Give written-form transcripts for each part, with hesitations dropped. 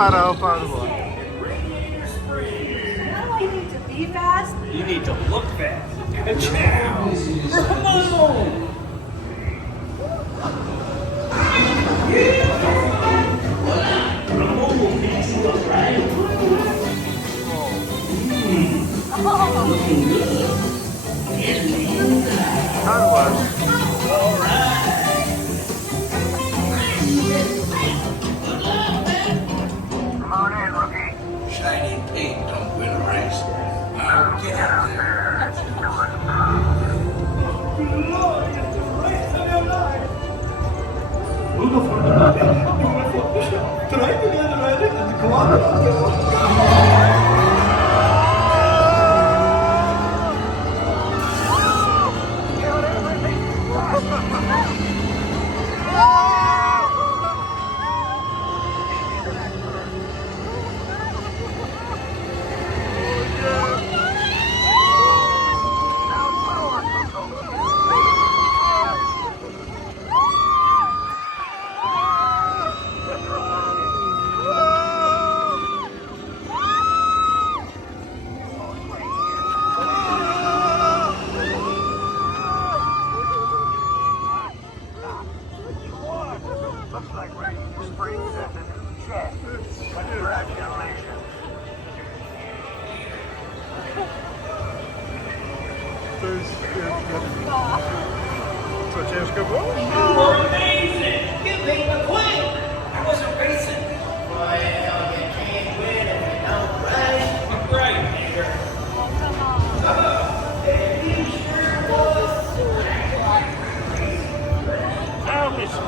para, para. Now I need to be fast. You need to look fast. Ciao. Come on. Looking good. How was? All right. Come on in, rookie. Shiny paint don't win a race. Now get out there. Looks like Radiator Springs has a new jet. Congratulations. Co ciężko było? You were amazing. You beat the queen. I wasn't racing. Well, you can't win if you don't race. Right, nigger. Now listen.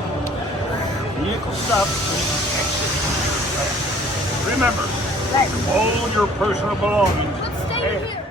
Vehicle stops exit. Remember, all your personal belongings. Let's stay here.